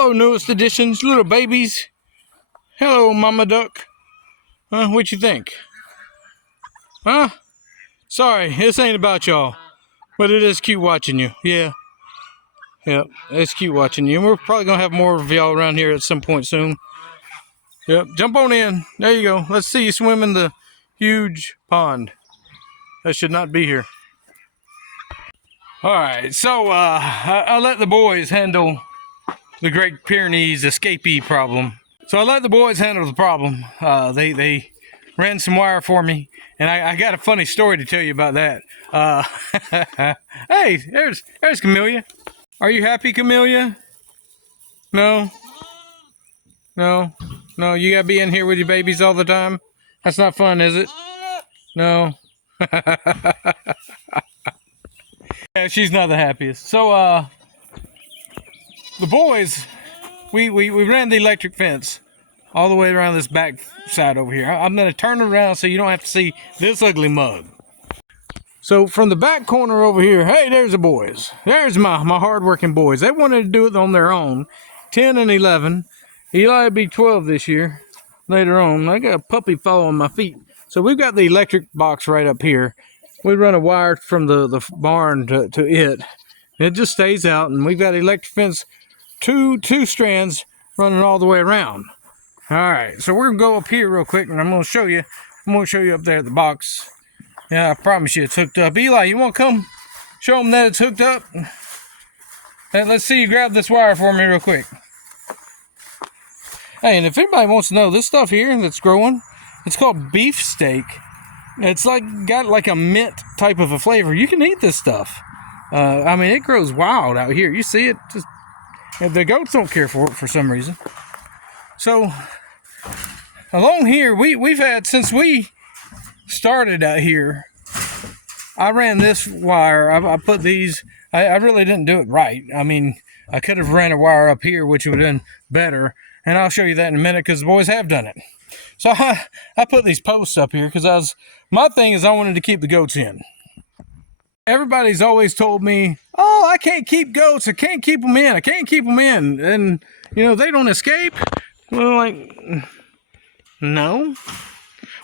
Hello, newest additions, little babies. Hello, Mama Duck. What you think? Huh? Sorry, this ain't about y'all. But it is cute watching you. Yeah. Yep, it's cute watching you. We're probably going to have more of y'all around here at some point soon. Yep, jump on in. There you go. Let's see you swim in the huge pond. That should not be here. Alright, so I let the boys handle the Great Pyrenees Escapee problem. So I let the boys handle the problem. They ran some wire for me, and I got a funny story to tell you about that. Hey, there's Camellia. Are you happy, Camellia? No? No? No, you gotta be in here with your babies all the time? That's not fun, is it? No? Yeah, she's not the happiest. So, the boys, we ran the electric fence all the way around this back side over here. I'm going to turn it around so you don't have to see this ugly mug. So from the back corner over here, hey, there's the boys. There's my hard-working boys. They wanted to do it on their own, 10 and 11. Eli will be 12 this year, later on. I got a puppy following my feet. So we've got the electric box right up here. We run a wire from the barn to it. It just stays out, and we've got electric fence, two strands running all the way around. All right, so we're gonna go up here real quick, and I'm gonna show you. I'm gonna show you up there at the box. Yeah, I promise you it's hooked up. Eli, you want to come show them that it's hooked up? And let's see you grab this wire for me real quick. Hey, and if anybody wants to know, this stuff here that's growing, it's called beefsteak. It's got like a mint type of a flavor. You can eat this stuff. I mean, it grows wild out here. You see it. Just the goats don't care for it for some reason. So along here, we've had, since we started out here, I ran this wire. I put these. I really didn't do it right. I mean, I could have ran a wire up here, which would have been better. And I'll show you that in a minute because the boys have done it. So I put these posts up here because my thing is I wanted to keep the goats in. Everybody's always told me, oh, I can't keep goats. I can't keep them in. I can't keep them in. And, you know, they don't escape. Well, like, no.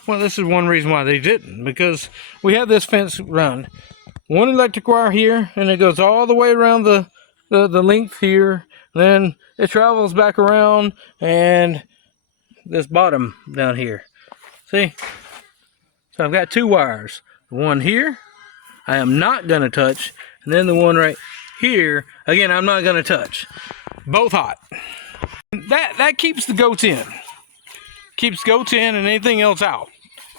Well, this is one reason why they didn't. Because we have this fence run. One electric wire here, and it goes all the way around the length here. Then it travels back around, and this bottom down here. See? So I've got two wires. The one here, I am not going to touch. And then the one right here, again, I'm not going to touch. Both hot. That keeps the goats in. Keeps goats in and anything else out.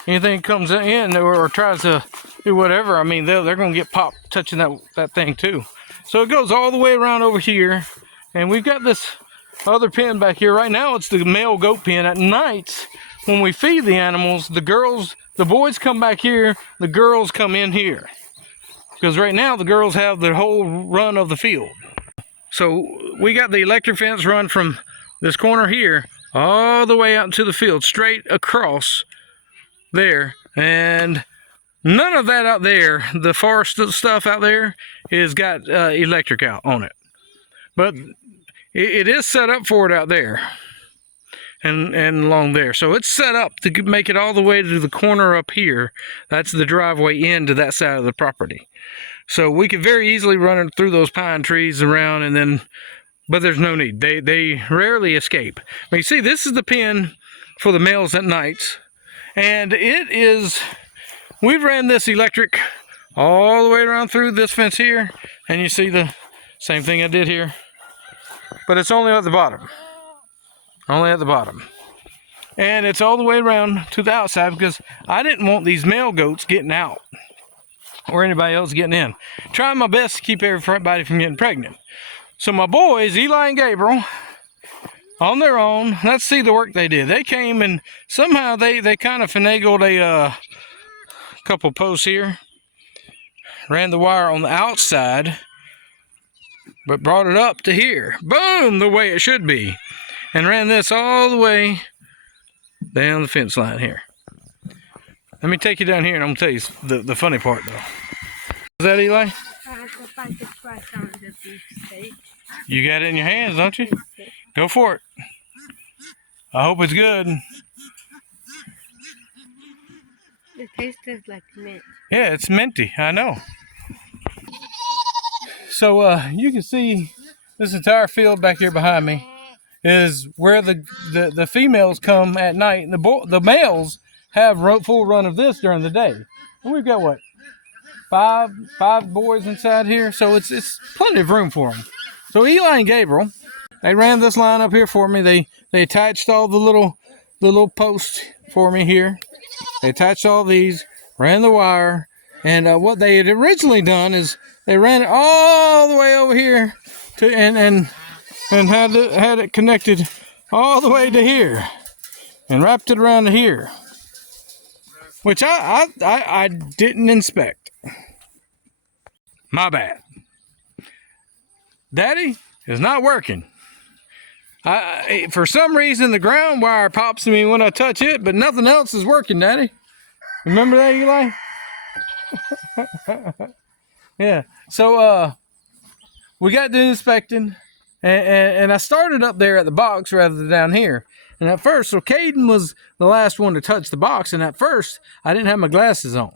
Anything comes in or tries to do whatever, I mean, they're going to get popped touching that thing too. So it goes all the way around over here. And we've got this other pen back here. Right now, it's the male goat pen. At night, when we feed the animals, the boys come back here, the girls come in here. Because right now, the girls have the whole run of the field. So we got the electric fence run from this corner here all the way out into the field, straight across there. And none of that out there, the forest stuff out there, is got electric out on it. But it is set up for it out there and along there. So it's set up to make it all the way to the corner up here. That's the driveway into that side of the property. So we could very easily run it through those pine trees around, and then, but there's no need. They rarely escape. But you see, this is the pen for the males at nights. And it is, we've ran this electric all the way around through this fence here. And you see the same thing I did here. But it's only at the bottom. Only at the bottom. And it's all the way around to the outside because I didn't want these male goats getting out. Or anybody else getting in. Trying my best to keep everybody from getting pregnant. So my boys, Eli and Gabriel, on their own, let's see the work they did. They came and somehow they kind of finagled a couple posts here. Ran the wire on the outside. But brought it up to here. Boom! The way it should be. And ran this all the way down the fence line here. Let me take you down here and I'm going to tell you the funny part though. Is that Eli? You got it in your hands, don't you? Go for it. I hope it's good. It tastes like mint. Yeah, it's minty. I know. So you can see this entire field back here behind me is where the females come at night, and the males have full run of this during the day. And we've got what, five boys inside here, so it's plenty of room for them. So Eli and Gabriel, they ran this line up here for me. They attached all the little posts for me here. They attached all these, ran the wire, and what they had originally done is they ran it all the way over here to and had it connected all the way to here and wrapped it around to here, which I didn't inspect. My bad. Daddy is not working. For some reason, the ground wire pops to me when I touch it, but nothing else is working, Daddy. Remember that, Eli? Yeah. So we got to inspecting, and I started up there at the box rather than down here. And at first, so Caden was the last one to touch the box, and at first, I didn't have my glasses on.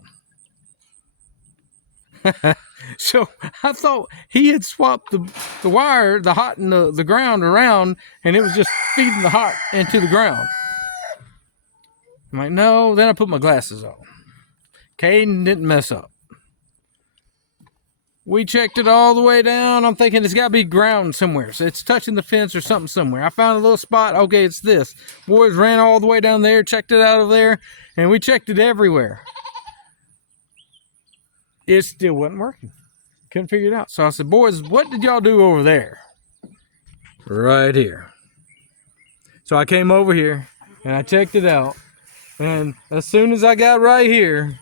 So I thought he had swapped the wire, the hot and the ground around, and it was just feeding the hot into the ground. I'm like, no. Then I put my glasses on. Caden didn't mess up. We checked it all the way down. I'm thinking it's got to be ground somewhere. So it's touching the fence or something somewhere. I found a little spot. Okay, it's this. Boys ran all the way down there, checked it out of there, and we checked it everywhere. It still wasn't working. Couldn't figure it out. So I said, boys, what did y'all do over there? Right here. So I came over here and I checked it out. And as soon as I got right here,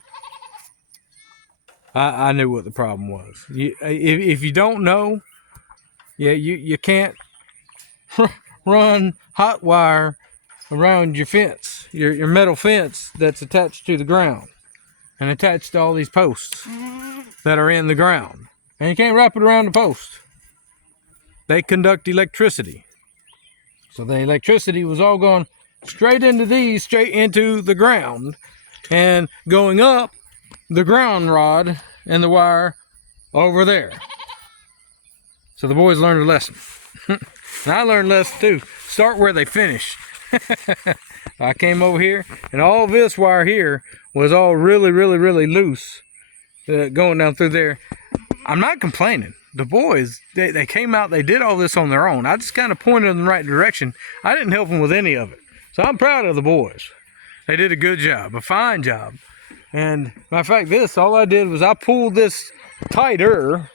I knew what the problem was. If you don't know, yeah, you can't run hot wire around your fence, your metal fence that's attached to the ground and attached to all these posts that are in the ground. And you can't wrap it around the post. They conduct electricity. So the electricity was all going straight into these, straight into the ground, and going up the ground rod and the wire over there. So the boys learned a lesson. And I learned a lesson too. Start where they finish. I came over here, and all this wire here was all really loose going down through there. I'm not complaining. The boys, they came out, they did all this on their own. I just kind of pointed in the right direction. I didn't help them with any of it. So I'm proud of the boys. They did a good job, a fine job. And matter of fact, this, all I did was I pulled this tighter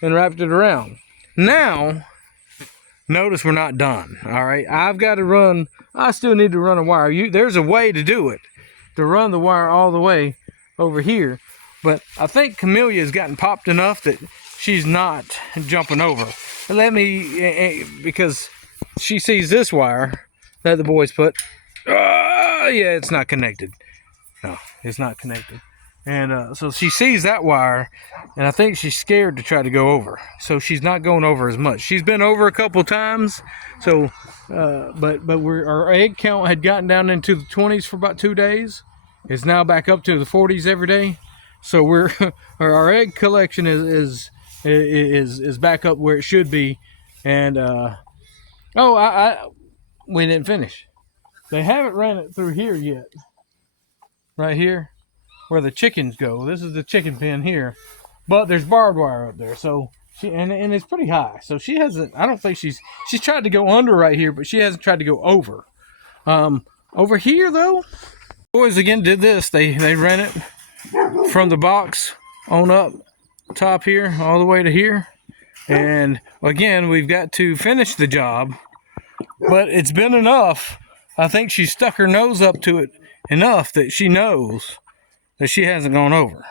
and wrapped it around. Now, notice we're not done, all right? I've got to run, I still need to run a wire. There's a way to do it, to run the wire all the way over here. But I think Camelia's gotten popped enough that she's not jumping over. Let me, because she sees this wire that the boys put. Yeah, it's not connected. No, it's not connected. And so she sees that wire, and I think she's scared to try to go over. So she's not going over as much. She's been over a couple times. So, but our egg count had gotten down into the 20s for about 2 days. It's now back up to the 40s every day. So our egg collection is back up where it should be. And we didn't finish. They haven't ran it through here yet. Right here, where the chickens go. This is the chicken pen here, but there's barbed wire up there. So and it's pretty high. So she hasn't. I don't think she's tried to go under right here, but she hasn't tried to go over. Over here though, boys again did this. They ran it from the box on up top here all the way to here, and again we've got to finish the job. But it's been enough. I think she stuck her nose up to it enough that she knows that she hasn't gone over.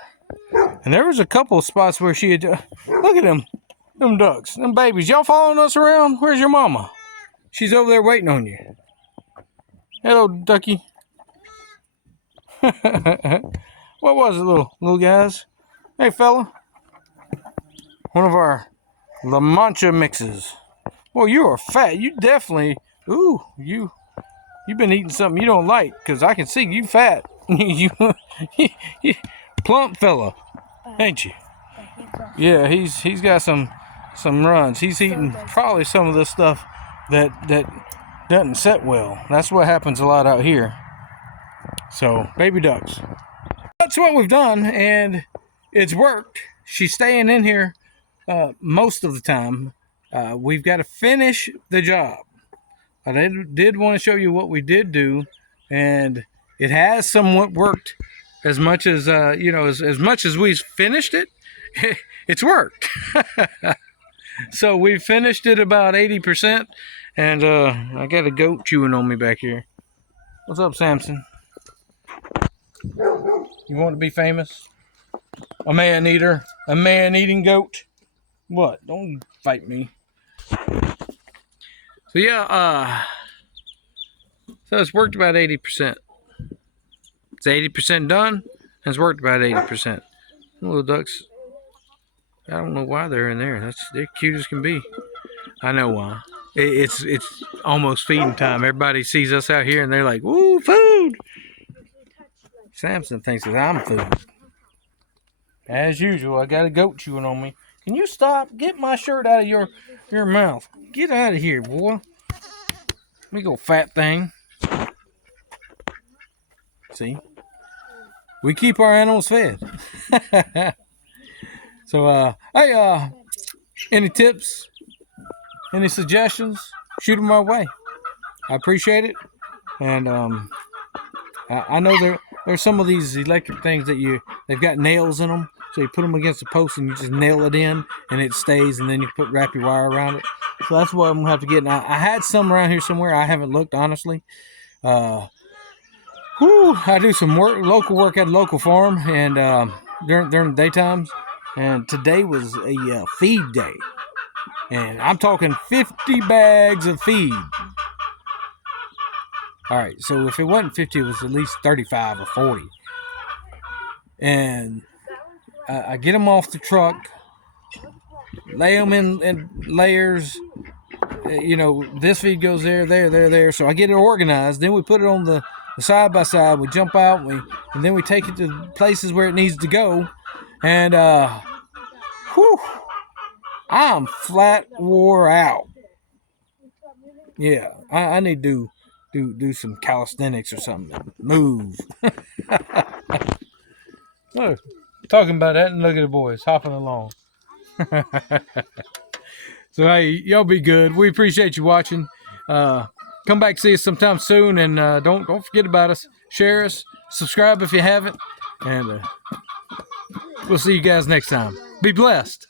And there was a couple of spots where she had, look at them ducks, them babies. Y'all following us around? Where's your mama? She's over there waiting on you. Hello, ducky. What was it, little guys? Hey, fella. One of our La Mancha mixes. Well, you are fat. You definitely. Ooh, you've been eating something you don't like, because I can see you fat. you, you plump fella, ain't you? Yeah, he's got some runs. He's eating probably some of the stuff that doesn't set well. That's what happens a lot out here. So, baby ducks. That's what we've done, and it's worked. She's staying in here most of the time. We've got to finish the job. I did want to show you what we did do, and it has somewhat worked. As much as as much as we finished it, it's worked. So we finished it about 80%, and I got a goat chewing on me back here. What's up, Samson? You want to be famous? A man-eater? A man-eating goat? What? Don't fight me. So yeah, so it's worked about 80%. It's 80% done, and it's worked about 80%. Little ducks, I don't know why they're in there. They're cute as can be. I know why. It's almost feeding time. Everybody sees us out here and they're like, "Woo, food!" Samson thinks that I'm food. As usual, I got a goat chewing on me. Can you stop? Get my shirt out of your mouth. Get out of here, boy. Let me go, fat thing. See? We keep our animals fed. So, hey, any tips? Any suggestions? Shoot them my way. I appreciate it. And I know there's some of these electric things that they've got nails in them. So you put them against the post and you just nail it in and it stays, and then you wrap your wire around it. So that's what I'm gonna have to get. Now, I had some around here somewhere. I haven't looked, honestly. I do some local work at a local farm, and during the daytimes. And today was a feed day, and I'm talking 50 bags of feed. All right, so if it wasn't 50, it was at least 35 or 40. And I get them off the truck, lay them in layers. This feed goes there. So I get it organized. Then we put it on the side by side. We jump out, and then we take it to places where it needs to go. And I'm flat wore out. Yeah, I need to do some calisthenics or something. Move. Look, talking about that, and look at the boys hopping along. So hey, y'all be good. We appreciate you watching. Come back, see us sometime soon, and don't forget about us. Share us, subscribe if you haven't, and we'll see you guys next time. Be blessed.